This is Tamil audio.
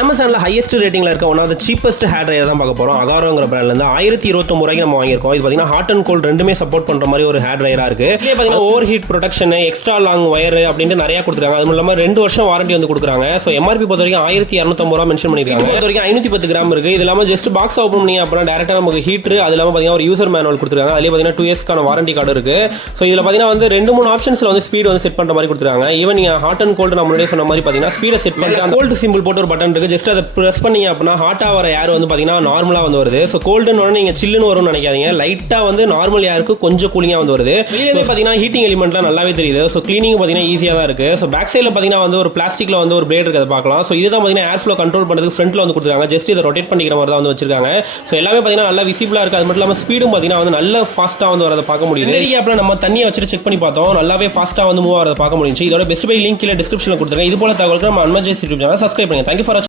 அமேசானில் ஹையஸ்ட் ரேட்டிங்கில் இருக்க one of the cheapest hair dryer தான் பார்க்க போகிறோம். அகாரோங்கிற பிராண்ட்லேருந்து 1029 ரூபாய்க்கு நம்ம வாங்கியிருக்கோம். இது பார்த்தீங்கன்னா ஹாட் அண்ட் கோல்டு ரெண்டுமே சப்போர்ட் பண்ணுற மாதிரி ஒரு ஹேர் ட்ரையராக இருக்குது. இதே பார்த்தீங்கன்னா over heat protection, extra long wire அப்படின்ட்டு நிறையா கொடுத்துருக்காங்க. அது இல்லாமல் 2 வருஷம் வாரண்டி வந்து கொடுக்குறாங்க. ஸோ எம்ஆர்பி பொறுத்த வரைக்கும் 1250 ரூபா மென்ஷன் பண்ணியிருக்காங்க. இது வரைக்கும் 510 கிராம் இருக்குது. இது இல்லாமல் ஜஸ்ட் பாக்ஸ் ஓப்பன் பண்ணி அப்புறம் டேரெக்டாக நமக்கு ஹீட்ரு, அது இல்லாமல் பார்த்தீங்கன்னா ஒரு யூசர் மேனுவல் கொடுத்துருக்காங்க. அதிலே பார்த்தீங்கன்னா 2 இயர்ஸ்க்கான வாரண்டி கார்டு இருக்குது. ஸோ இதில் பார்த்தீங்கன்னா வந்து 2-3 ஆப்ஷன்ஸில் வந்து ஸ்பீட் வந்து செட் பண்ணுற மாதிரி கொடுத்துருக்காங்க. ஈவன் நீங்கள் ஹாட் அண்ட் கோல்டு நம்மளுடைய சொன்ன மாதிரி பார்த்தீங்கன்னா ஸ்பீடை செட் பண்ணி அந்த கோல்டு சிம்பிள் போட்டு ஒரு பட்டன் இருக்குது. ஜஸ்ட் அதை ப்ரெஸ் பண்ணீங்க அப்படின்னா ஹாட்டாக வர ஏர் வந்து பார்த்தீங்கன்னா நார்மலாக வந்து வருது. ஸோ கோல்டுன்னு உடனே நீங்கள் சில்லுன்னு வரும்னு நினைக்காதீங்க. லைட்டாக வந்து நார்மல் ஏருக்கு கொஞ்சம் கூலிங்காக வந்து வருது. வெளியே பார்த்தீங்கன்னா ஹீட்டிங் எலிமெண்ட்லாம் நல்லாவே தெரியுது. ஸோ கிளீனிங் பார்த்தீங்கன்னா ஈஸியாக தான் இருக்குது. ஸோ பேக் சைடில் பார்த்தீங்கன்னா வந்து ஒரு பிளாஸ்டிக்கில் வந்து ஒரு பிளேட் இருக்கிறத பார்க்கலாம். ஸோ இதுதான் பார்த்தீங்கன்னா ஏர் ஃப்ளோ கண்ட்ரோல் பண்ணுறதுக்கு ஃப்ரண்ட்டில் வந்து கொடுத்துருக்காங்க. ஜஸ்ட் இதை ரொட்டேட் பண்ணிக்கிற மாதிரி தான் வந்து வச்சிருக்காங்க. ஸோ எல்லாமே பார்த்தீங்கன்னா நல்லா விசிபிளாக இருக்குது. அது மட்டும் இல்லாமல் ஸ்பீடும் பார்த்தீங்கன்னா வந்து நல்ல ஃபாஸ்ட்டாக வந்து வரதை பார்க்க முடியுது. அப்புறம் நம்ம தண்ணியை வச்சுட்டு செக் பண்ணி பார்த்தோம். நல்லாவே ஃபாஸ்ட்டாக வந்து மூவ் ஆகிறத பார்க்க முடிஞ்சு. இதோட பெஸ்ட் பை லிங்க் கீழே டிஸ்கிரிப்ஷனில் கொடுத்துருக்கேன். இது போல தகவலுக்கு நம்ம அன்மஜேஸ் யூடியூப் சேனல் சப்ஸ்கிரைப் பண்ணுங்க. Thank you for